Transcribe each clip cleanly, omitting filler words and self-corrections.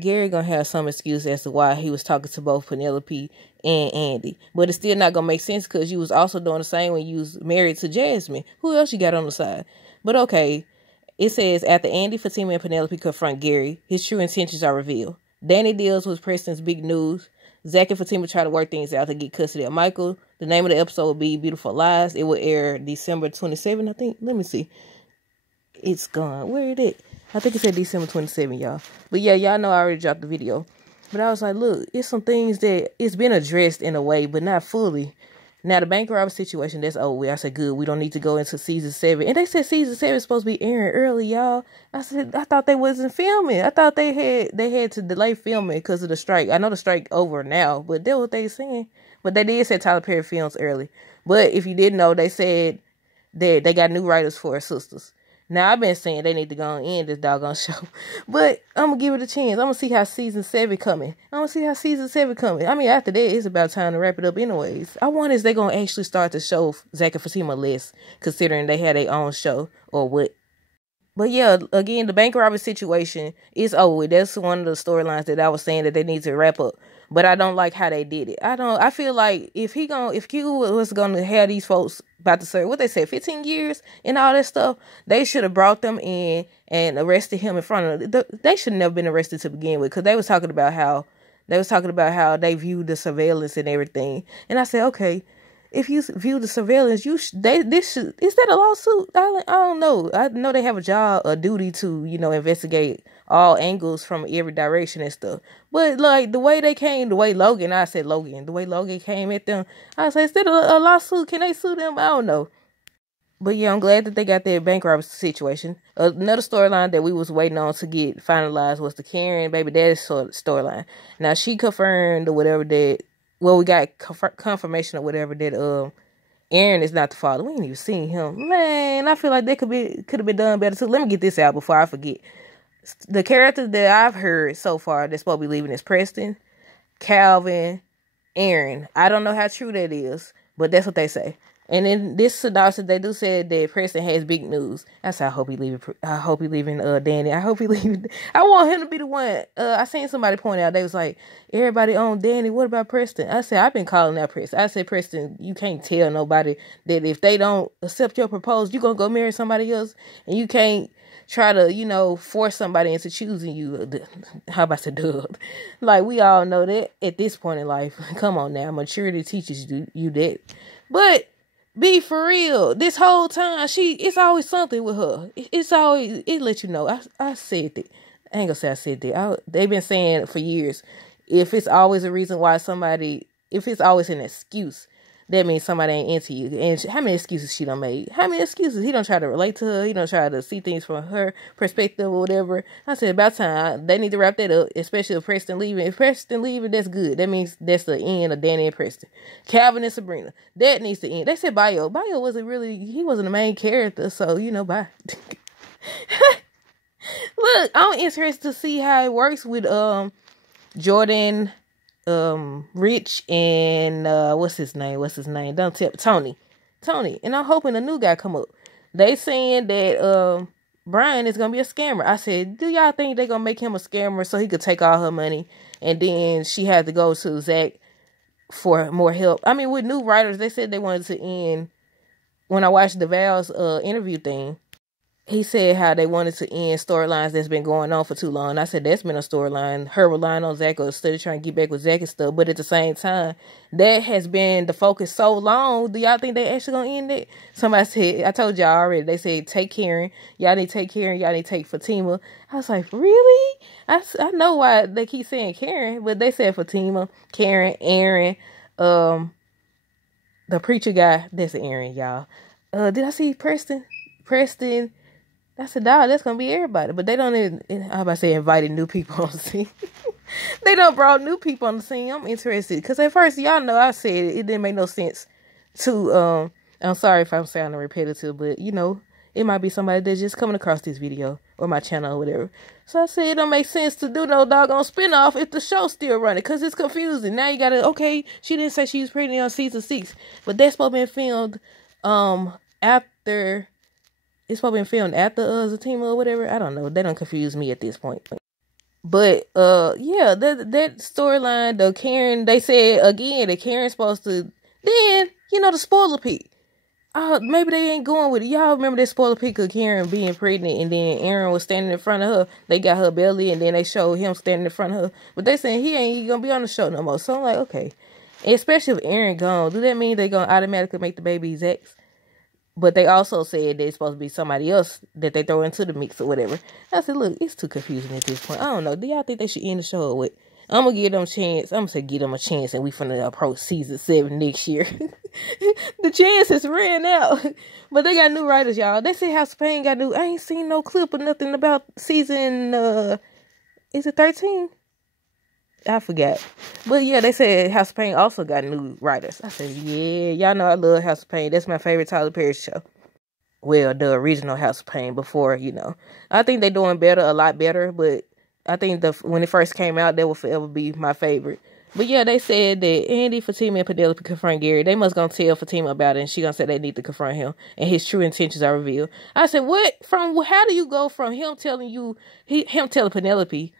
Gary gonna have some excuse as to why he was talking to both Penelope and Andy. But it's still not gonna make sense because you was also doing the same when you was married to Jasmine. Who else you got on the side? But okay. It says, after Andy, Fatima, and Penelope confront Gary, his true intentions are revealed. Danny deals with Preston's big news. Zach and Fatima try to work things out to get custody of Michael. The name of the episode will be Beautiful Lies. It will air December 27th, I think. Let me see. It's gone. Where is it? I think it said December 27th, y'all. But yeah, y'all know I already dropped the video. But I was like, look, it's some things that it's been addressed in a way, but not fully. Now, the bank robbery situation, that's over with. I said, good, we don't need to go into season 7. And they said season 7 is supposed to be airing early, y'all. I said, I thought they wasn't filming. I thought they had to delay filming because of the strike. I know the strike over now, but that's what they saying. But they did say Tyler Perry films early. But if you didn't know, they said that they got new writers for Sistas. Now, I've been saying they need to go and end this doggone show. But I'm going to give it a chance. I'm going to see how season 7 coming. I mean, after that, it's about time to wrap it up anyways. I wonder if they're going to actually start to show Zach and Fatima less, considering they had their own show or what. But yeah, again, the bank robbery situation is over. That's one of the storylines that I was saying that they need to wrap up. But I don't like how they did it. I feel like if Q was gonna have these folks about to serve, what they said, 15 years and all that stuff, they should have brought them in and arrested him in front of they should have never been arrested to begin with, because they was talking about how they viewed the surveillance and everything. And I said, okay, if you view the surveillance, is that a lawsuit? I don't know. I know they have a duty to, investigate all angles from every direction and stuff. But like the way Logan came at them, I was like, is that a lawsuit? Can they sue them? I don't know. But yeah, I'm glad that they got their bank robbery situation. Another storyline that we was waiting on to get finalized was the Karen baby daddy storyline. Now she confirmed or whatever that. Well, we got confirmation or whatever that Aaron is not the father. We ain't even seen him. Man, I feel like that could have been done better too. Let me get this out before I forget. The characters that I've heard so far that's supposed to be leaving is Preston, Calvin, Aaron. I don't know how true that is, but that's what they say. And in this synopsis, they do say that Preston has big news. That's how I hope he leaving. Danny. I hope he leaving. I want him to be the one. I seen somebody point out, they was like, everybody on Danny. What about Preston? I said, I've been calling out Preston. I said, Preston, you can't tell nobody that if they don't accept your proposal, you're gonna go marry somebody else, and you can't try to, force somebody into choosing you. How about the dub? Like, we all know that at this point in life. Come on now, maturity teaches you that. But be for real. This whole time, it's always something with her. It lets you know. I said that. I ain't gonna say I said that. They've been saying for years, if it's always a reason why if it's always an excuse, that means somebody ain't into you. And how many excuses she done made? How many excuses? He don't try to relate to her. He don't try to see things from her perspective or whatever. I said, about time. They need to wrap that up, especially if Preston leaving. If Preston leaving, that's good. That means that's the end of Danny and Preston. Calvin and Sabrina. That needs to end. They said Bio. Bio wasn't the main character, so, bye. Look, I'm interested to see how it works with Jordan, Rich, and what's his name? Don't tell Tony. And I'm hoping a new guy come up. They saying that Brian is gonna be a scammer. I said, do y'all think they gonna make him a scammer so he could take all her money and then she had to go to Zach for more help? I mean, with new writers, they said they wanted to end. When I watched the Val's interview thing, he said how they wanted to end storylines that's been going on for too long. I said, that's been a storyline. Her relying on Zach or still trying to get back with Zach and stuff. But at the same time, that has been the focus so long. Do y'all think they actually going to end it? Somebody said, I told y'all already, they said, take Karen. Y'all need to take Karen. Y'all need to take Fatima. I was like, really? I know why they keep saying Karen, but they said Fatima, Karen, Aaron, the preacher guy. That's Aaron, y'all. Did I see Preston? I said, dog, that's going to be everybody. But they don't even, I was about to say invited new people on the scene. They done brought new people on the scene. I'm interested. Because at first, y'all know I said it didn't make no sense to, I'm sorry if I'm sounding repetitive, but, it might be somebody that's just coming across this video or my channel or whatever. So I said it don't make sense to do no doggone spinoff if the show's still running, because it's confusing. Now you got to, okay, she didn't say she was pregnant on season 6, but that's supposed to be filmed after... It's probably been filmed after Zatima or whatever. I don't know. They don't confuse me at this point. But yeah, that storyline, the Karen, they said again that Karen's supposed to, then the spoiler peak. Maybe they ain't going with it. Y'all remember that spoiler peak of Karen being pregnant, and then Aaron was standing in front of her. They got her belly, and then they showed him standing in front of her. But they saying he ain't gonna be on the show no more. So I'm like, okay. Especially if Aaron gone, do that mean they gonna automatically make the baby Zach's? But they also said there's supposed to be somebody else that they throw into the mix or whatever. I said, look, it's too confusing at this point. I don't know. Do y'all think they should end the show or what? I'm going to give them a chance. I'm going to say give them a chance, and we finna approach season 7 next year. The chance has ran out. But they got new writers, y'all. They say House of Pain got new. I ain't seen no clip or nothing about season, is it 13? I forgot. But yeah, they said House of Pain also got new writers. I said, yeah, y'all know I love House of Pain. That's my favorite Tyler Perry show. Well, the original House of Pain before, I think they're doing better, a lot better. But I think when it first came out, that will forever be my favorite. But yeah, they said that Andy, Fatima, and Penelope confront Gary. They must gonna tell Fatima about it, and she gonna say they need to confront him, and his true intentions are revealed. I said, what? How do you go from him telling Penelope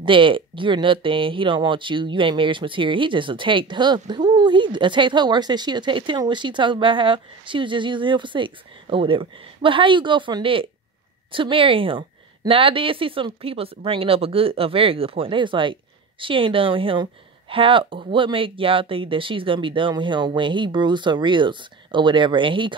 that you're nothing, he don't want you, you ain't marriage material? He just attacked her. He attacked her worse than she attacked him when she talked about how she was just using him for sex or whatever. But how you go from that to marry him? Now, I did see some people bringing up a very good point. They was like, she ain't done with him. What make y'all think that she's gonna be done with him when he bruised her ribs or whatever, and he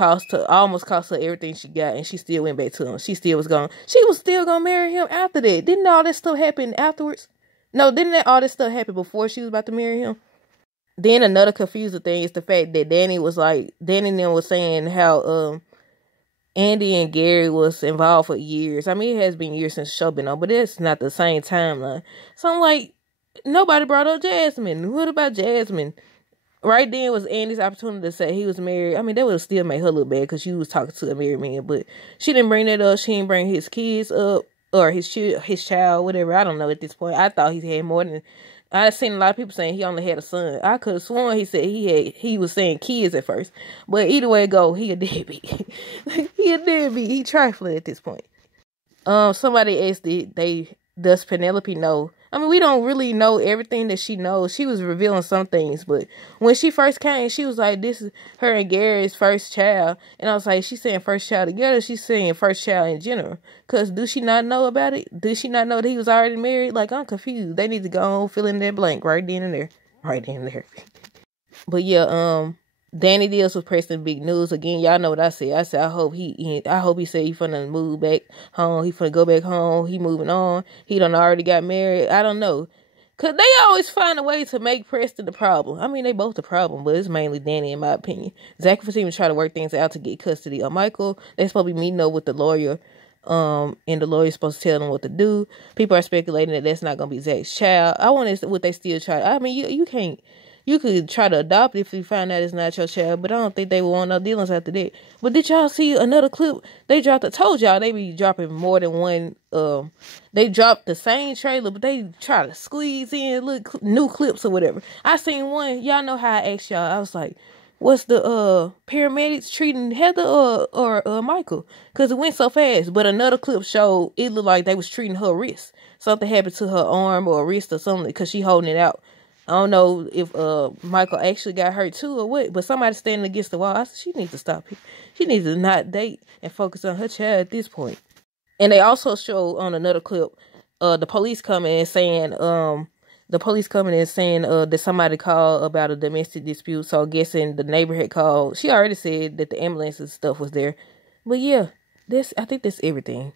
almost cost her everything she got, and she still went back to him? She was still gonna marry him after that. Didn't all that stuff happen afterwards? No, didn't all this stuff happen before she was about to marry him? Then another confusing thing is the fact that Danny was saying how Andy and Gary was involved for years. I mean, it has been years since the show been on, but it's not the same timeline. So I'm like, nobody brought up Jasmine. What about Jasmine? Right then was Andy's opportunity to say he was married. I mean, that would have still made her look bad because she was talking to a married man, but she didn't bring that up. She didn't bring his kids up or his child, whatever. I don't know at this point. I thought he had more than... I've seen a lot of people saying he only had a son. I could have sworn he said he was saying kids at first. But either way it go, he a deadbeat. He a deadbeat. He trifling at this point. Somebody asked, does Penelope know? I mean, we don't really know everything that she knows. She was revealing some things, but when she first came, she was like, this is her and Gary's first child. And I was like, she's saying first child together, she's saying first child in general. Because do she not know about it? Did she not know that he was already married? Like, I'm confused. They need to go on fill in that blank right then and there. Right then and there. But yeah, Danny deals with Preston big news. Again, y'all know what I said. I said, I hope he said he finna move back home. He finna go back home. He moving on. He done already got married. I don't know. Because they always find a way to make Preston the problem. I mean, they both the problem, but it's mainly Danny in my opinion. Zach and Fatima try to work things out to get custody of Michael. They supposed to be meeting up with the lawyer. And the lawyer's supposed to tell them what to do. People are speculating that that's not going to be Zach's child. I wonder what they still try. I mean, you can't. You could try to adopt it if you find out it's not your child, but I don't think they will want no dealings after that. But did y'all see another clip? They told y'all they be dropping more than one. They dropped the same trailer, but they try to squeeze in new clips or whatever. I seen one. Y'all know how I asked y'all. I was like, what's the paramedics treating Heather or Michael? Because it went so fast. But another clip showed it looked like they was treating her wrist. Something happened to her arm or wrist or something because she holding it out. I don't know if Michael actually got hurt too or what, but somebody standing against the wall. I said, she needs to stop it. She needs to not date and focus on her child at this point. And they also show on another clip, the police coming and saying that somebody called about a domestic dispute. So I'm guessing the neighbor had called. She already said that the ambulance and stuff was there. But yeah, I think that's everything.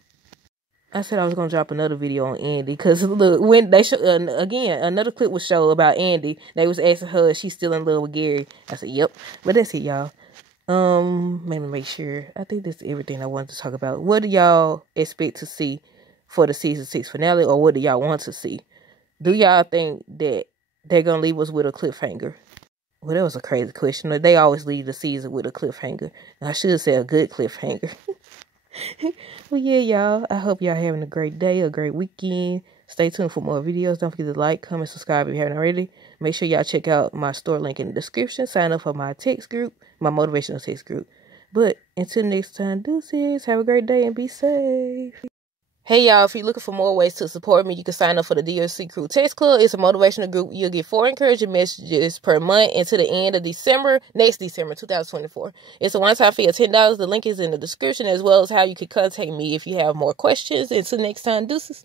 I said I was going to drop another video on Andy. Because look, when they show, again, another clip was shown about Andy. They was asking her if she's still in love with Gary. I said, yep. But that's it, y'all. Let me make sure. I think that's everything I wanted to talk about. What do y'all expect to see for the season 6 finale? Or what do y'all want to see? Do y'all think that they're going to leave us with a cliffhanger? Well, that was a crazy question. They always leave the season with a cliffhanger. I should say a good cliffhanger. Well, yeah, y'all. I hope y'all having a great day, a great weekend. Stay tuned for more videos. Don't forget to like, comment, subscribe if you haven't already. Make sure y'all check out my store link in the description. Sign up for my text group, my motivational text group. But until next time, deuces. Have a great day and be safe. Hey y'all, if you're looking for more ways to support me, you can sign up for the DLC Crew Text Club. It's a motivational group. You'll get 4 encouraging messages per month until the end of December, next December, 2024. It's a one-time fee of $10. The link is in the description, as well as how you can contact me if you have more questions. Until next time, deuces.